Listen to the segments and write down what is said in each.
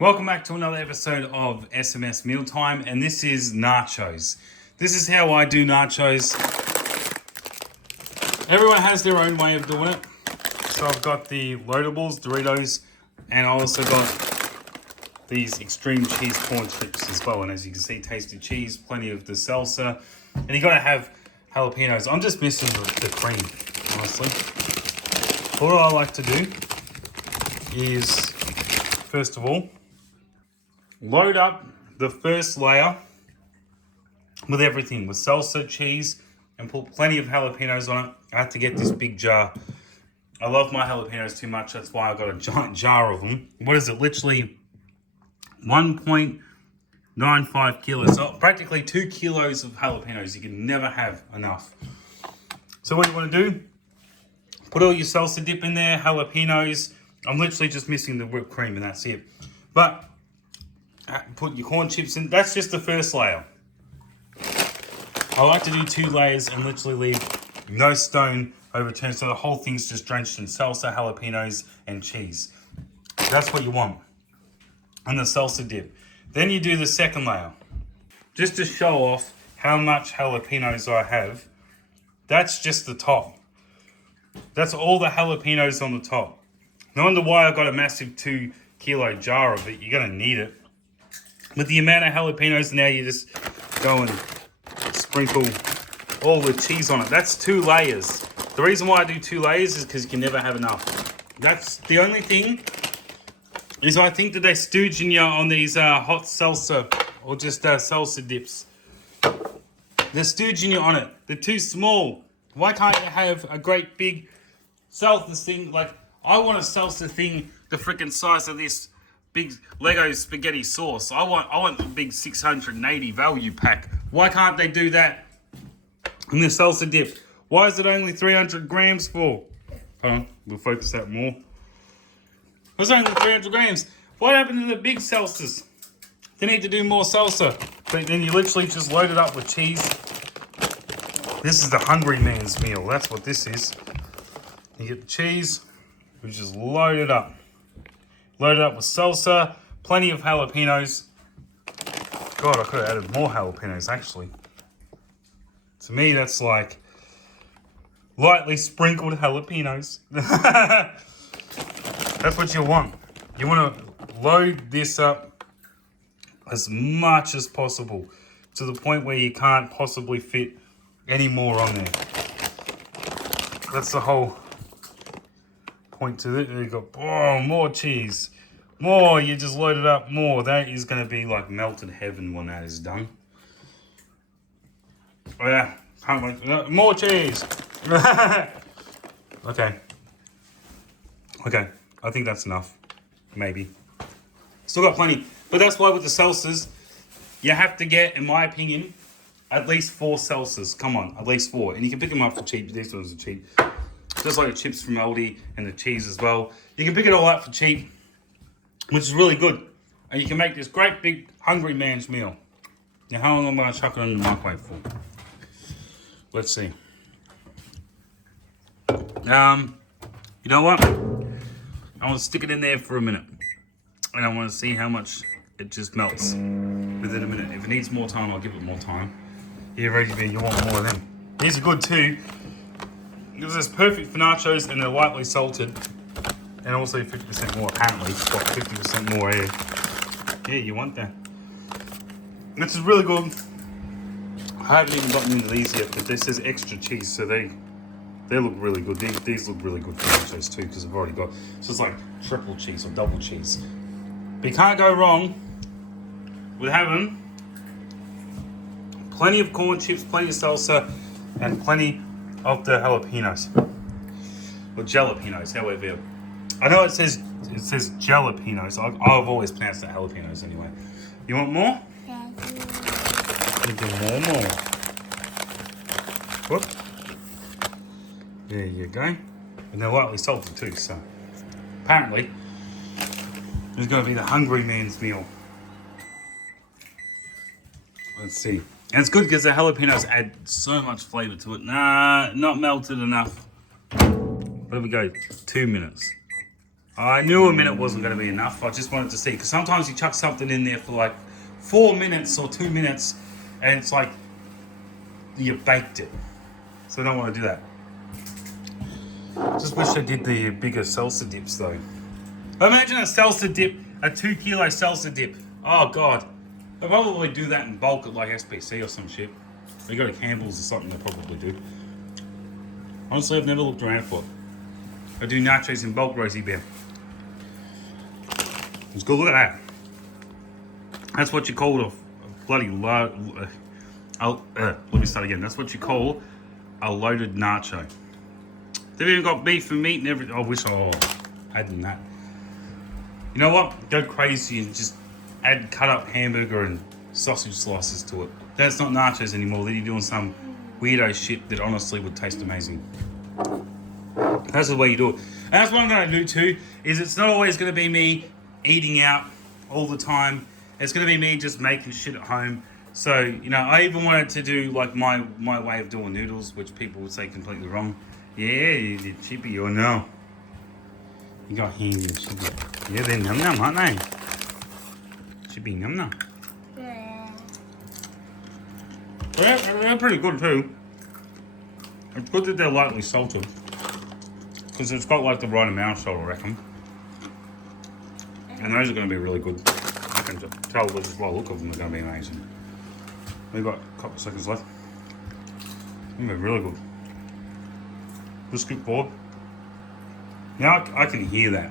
Welcome back to another episode of SMS Mealtime, and this is nachos. This is how I do nachos. Everyone has their own way of doing it. So I've got the loadables, Doritos, and I also got these extreme cheese corn chips as well. And as you can see, tasty cheese, plenty of the salsa, and you gotta have jalapenos. I'm just missing the cream, honestly. What I like to do is, first of all, load up the first layer with everything, with salsa, cheese, and put plenty of jalapenos on it. I have to get this big jar. I love my jalapenos too much, that's why I got a giant jar of them. What is it? Literally 1.95 kilos. So practically 2 kilos of jalapenos. You can never have enough. So what you want to do, put all your salsa dip in there, jalapenos. I'm literally just missing the whipped cream and that's it. But put your corn chips in. That's just the first layer. I like to do 2 layers and literally leave no stone overturned, so the whole thing's just drenched in salsa, jalapenos, and cheese. That's what you want. And the salsa dip. Then you do the second layer. Just to show off how much jalapenos I have, that's just the top. That's all the jalapenos on the top. No wonder why I got a massive 2 kilo jar of it. You're gonna need it. With the amount of jalapenos now, you just go and sprinkle all the cheese on it. That's 2 layers. The reason why I do 2 layers is because you can never have enough. That's the only thing, is I think that they stooging you on these hot salsa or just salsa dips. They're stooging you on it. They're too small. Why can't you have a great big salsa thing? Like, I want a salsa thing the freaking size of this big Lego spaghetti sauce. I want the big 680 value pack. Why can't they do that in the salsa dip? Why is it only 300 grams for? Hold on, we'll focus that more. It's only 300 grams. What happened to the big salsas? They need to do more salsa. But then you literally just load it up with cheese. This is the hungry man's meal. That's what this is. You get the cheese. We just load it up. Load it up with salsa, plenty of jalapenos. God, I could have added more jalapenos, actually. To me, that's like lightly sprinkled jalapenos. That's what you want. You want to load this up as much as possible to the point where you can't possibly fit any more on there. That's the whole point to it. You got more cheese, more. You just load it up more. That is going to be like melted heaven when that is done. Oh yeah, can't wait. More cheese. Okay, I think that's enough. Maybe still got plenty, but that's why with the salsas you have to get, in my opinion, at least 4 salsas. Come on, at least 4, and you can pick them up for cheap. These ones are cheap. Just like the chips from Aldi and the cheese as well. You can pick it all up for cheap, which is really good. And you can make this great big hungry man's meal. Now, how long am I going to chuck it in the microwave for? Let's see. You know what? I want to stick it in there for a minute. And I want to see how much it just melts within a minute. If it needs more time, I'll give it more time. Yeah, Reggie, you want more of them. These are good too. This is perfect for nachos, and they're lightly salted, and also 50% more. Apparently, it's got 50% more air. Yeah, you want that. This is really good. I haven't even gotten into these yet, but this is extra cheese, so they look really good. These look really good for nachos too, because I've already got. So it's like triple cheese or double cheese. But you can't go wrong with having plenty of corn chips, plenty of salsa, and plenty of the jalapenos, or jalapenos, however. I know it says jalapenos. I've always pronounced it jalapenos anyway. You want more? Yeah. More. Whoop. There you go. And they're lightly salted too, so apparently it's going to be the hungry man's meal. Let's see. And it's good because the jalapenos add so much flavour to it. Nah, not melted enough. Where do we go? 2 minutes. I knew a minute wasn't going to be enough. I just wanted to see. Because sometimes you chuck something in there for like 4 minutes or 2 minutes. And it's like you baked it. So I don't want to do that. Just wish I did the bigger salsa dips though. Imagine a salsa dip, a 2 kilo salsa dip. Oh God. I'll probably do that in bulk at like SPC or some shit. They go to Campbell's or something, they probably do. Honestly, I've never looked around for it. I do nachos in bulk, Rosie Bear. Let's go look at that. That's what you call a bloody let me start again. That's what you call a loaded nacho. They've even got beef and meat and everything. I wish I had them that. You know what? Go crazy and just add cut up hamburger and sausage slices to it. That's not nachos anymore. Then you're doing some weirdo shit that honestly would taste amazing. That's the way you do it. And that's what I'm going to do too, is it's not always going to be me eating out all the time. It's going to be me just making shit at home. So, you know, I even wanted to do like my way of doing noodles, which people would say completely wrong. Yeah, you're chippy or no. You got hands and chippy. Yeah, they're num num, aren't they? Chippy num num. Yeah. They're pretty good too. It's good that they're lightly salted. Because it's got like the right amount of salt, I reckon. And those are going to be really good. I can tell just by the look of them, they're going to be amazing. We've got a couple of seconds left. They're going to be really good. Just skip forward. Now I can hear that.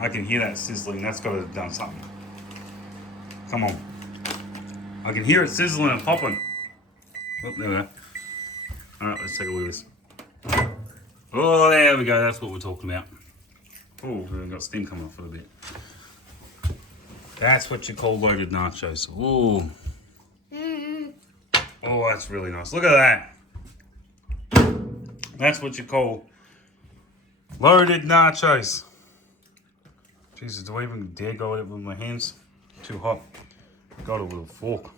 I can hear that sizzling. That's got to have done something. Come on. I can hear it sizzling and popping. Oh, there we go. Alright, let's take a look at this. Oh, there we go. That's what we're talking about. Oh, we've got steam coming off a bit. That's what you call loaded nachos. Oh. Oh, that's really nice. Look at that. That's what you call loaded nachos. Jesus, do I even dare go at it with my hands? Too hot. Got it with a fork.